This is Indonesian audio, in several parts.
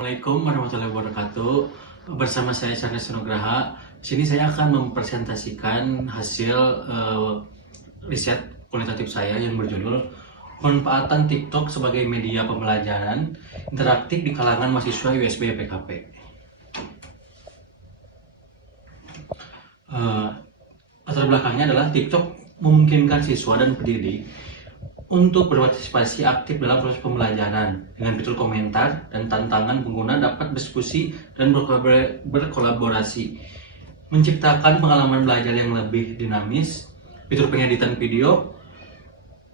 Assalamualaikum warahmatullahi wabarakatuh. Bersama saya Chandra Nugraha. Di sini saya akan mempresentasikan hasil riset kualitatif saya yang berjudul Pemanfaatan TikTok sebagai Media Pembelajaran Interaktif di Kalangan Mahasiswa USB PKP. Latar belakangnya adalah TikTok memungkinkan siswa dan pendidik untuk berpartisipasi aktif dalam proses pembelajaran dengan fitur komentar dan tantangan pengguna dapat berdiskusi dan berkolaborasi, menciptakan pengalaman belajar yang lebih dinamis. Fitur pengeditan video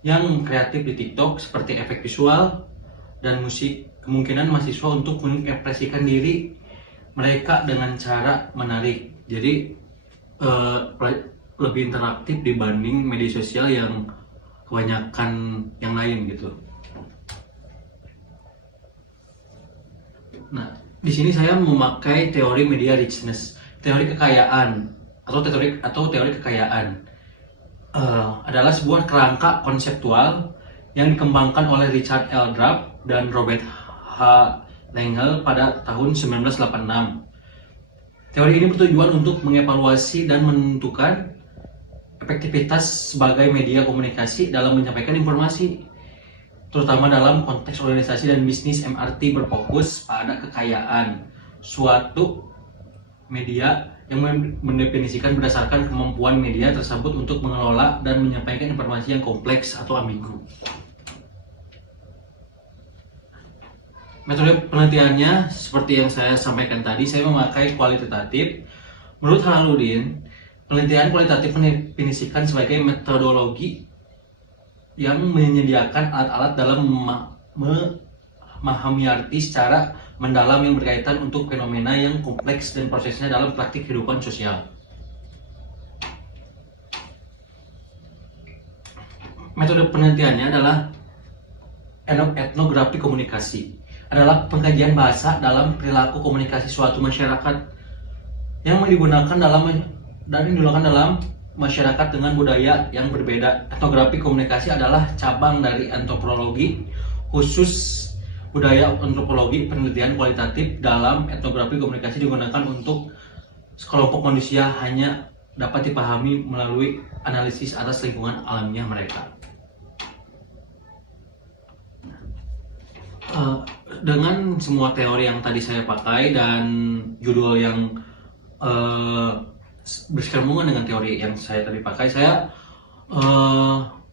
yang kreatif di TikTok seperti efek visual dan musik, kemungkinan mahasiswa untuk mengekspresikan diri mereka dengan cara menarik. Jadi lebih interaktif dibanding media sosial yang kebanyakan yang lain gitu. Nah, di sini saya memakai teori media richness, teori kekayaan atau teori kekayaan adalah sebuah kerangka konseptual yang dikembangkan oleh Richard L. Drabb dan Robert H. Lengel pada tahun 1986. Teori ini bertujuan untuk mengevaluasi dan menentukan efektivitas sebagai media komunikasi dalam menyampaikan informasi, terutama dalam konteks organisasi dan bisnis. MRT berfokus pada kekayaan suatu media yang mendefinisikan berdasarkan kemampuan media tersebut untuk mengelola dan menyampaikan informasi yang kompleks atau ambigu. Metode penelitiannya seperti yang saya sampaikan tadi, saya memakai kualitatif. Menurut Halaludin, penelitian kualitatif mendefinisikan sebagai metodologi yang menyediakan alat-alat dalam memahami arti secara mendalam yang berkaitan untuk fenomena yang kompleks dan prosesnya dalam praktik kehidupan sosial. Metode penelitiannya adalah etnografi komunikasi, adalah pengkajian bahasa dalam perilaku komunikasi suatu masyarakat yang digunakan dalam masyarakat dengan budaya yang berbeda. Etnografi komunikasi adalah cabang dari antropologi, khusus budaya antropologi. Penelitian kualitatif dalam etnografi komunikasi digunakan untuk sekelompok manusia hanya dapat dipahami melalui analisis atas lingkungan alamiah mereka. Dengan semua teori yang tadi saya pakai dan judul yang bersinggungan dengan teori yang saya tadi pakai, saya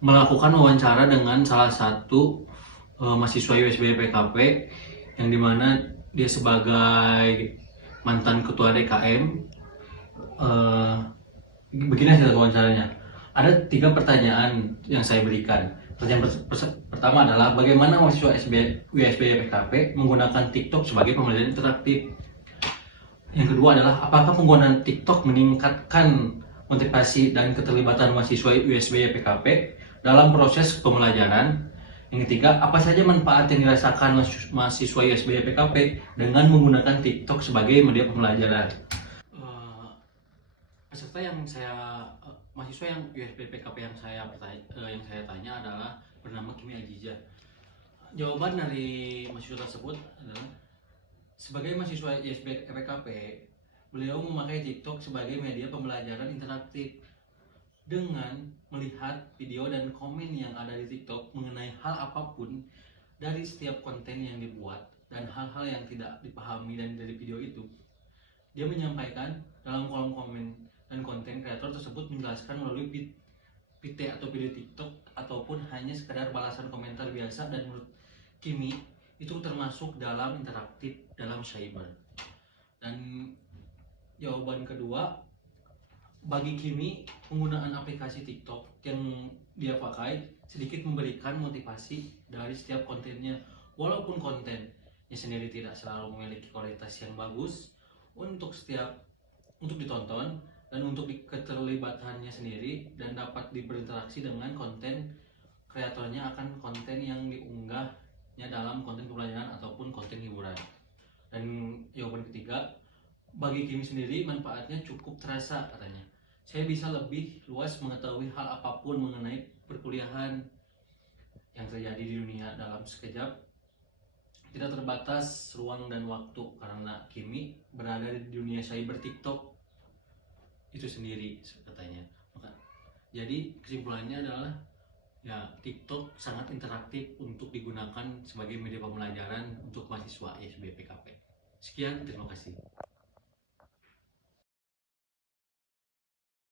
melakukan wawancara dengan salah satu mahasiswa USB PKP yang dimana dia sebagai mantan ketua DKM. Begini hasil wawancaranya. Ada 3 pertanyaan yang saya berikan. Pertanyaan pertama adalah bagaimana mahasiswa USB PKP menggunakan TikTok sebagai pembelajaran interaktif. Yang kedua adalah apakah penggunaan TikTok meningkatkan motivasi dan keterlibatan mahasiswa USB PKP dalam proses pembelajaran. Yang ketiga, apa saja manfaat yang dirasakan mahasiswa USB PKP dengan menggunakan TikTok sebagai media pembelajaran. Peserta yang mahasiswa yang USB PKP yang saya tanya adalah bernama Kimi Aziza. Jawaban dari mahasiswa tersebut adalah sebagai mahasiswa USB PKP, beliau memakai TikTok sebagai media pembelajaran interaktif dengan melihat video dan komen yang ada di TikTok mengenai hal apapun dari setiap konten yang dibuat dan hal-hal yang tidak dipahami dari video itu. Dia menyampaikan dalam kolom komen dan konten kreator tersebut menjelaskan melalui VT atau video TikTok ataupun hanya sekedar balasan komentar biasa, dan menurut Kimi itu termasuk dalam interaktif dalam cyber. Dan jawaban kedua, bagi Kimi penggunaan aplikasi TikTok yang dia pakai sedikit memberikan motivasi dari setiap kontennya, walaupun kontennya sendiri tidak selalu memiliki kualitas yang bagus untuk ditonton dan untuk keterlibatannya sendiri, dan dapat berinteraksi dengan konten kreatornya akan konten yang diunggahnya dalam konten pembelajaran ataupun konten hiburan. Dan jawaban ketiga, bagi Kimi sendiri manfaatnya cukup terasa katanya. Saya bisa lebih luas mengetahui hal apapun mengenai perkuliahan yang terjadi di dunia dalam sekejap. tidak terbatas ruang dan waktu karena Kimi berada di dunia cyber TikTok itu sendiri katanya. Jadi kesimpulannya adalah ya TikTok sangat interaktif untuk digunakan sebagai media pembelajaran untuk mahasiswa YSBPKP. Sekian, terima kasih.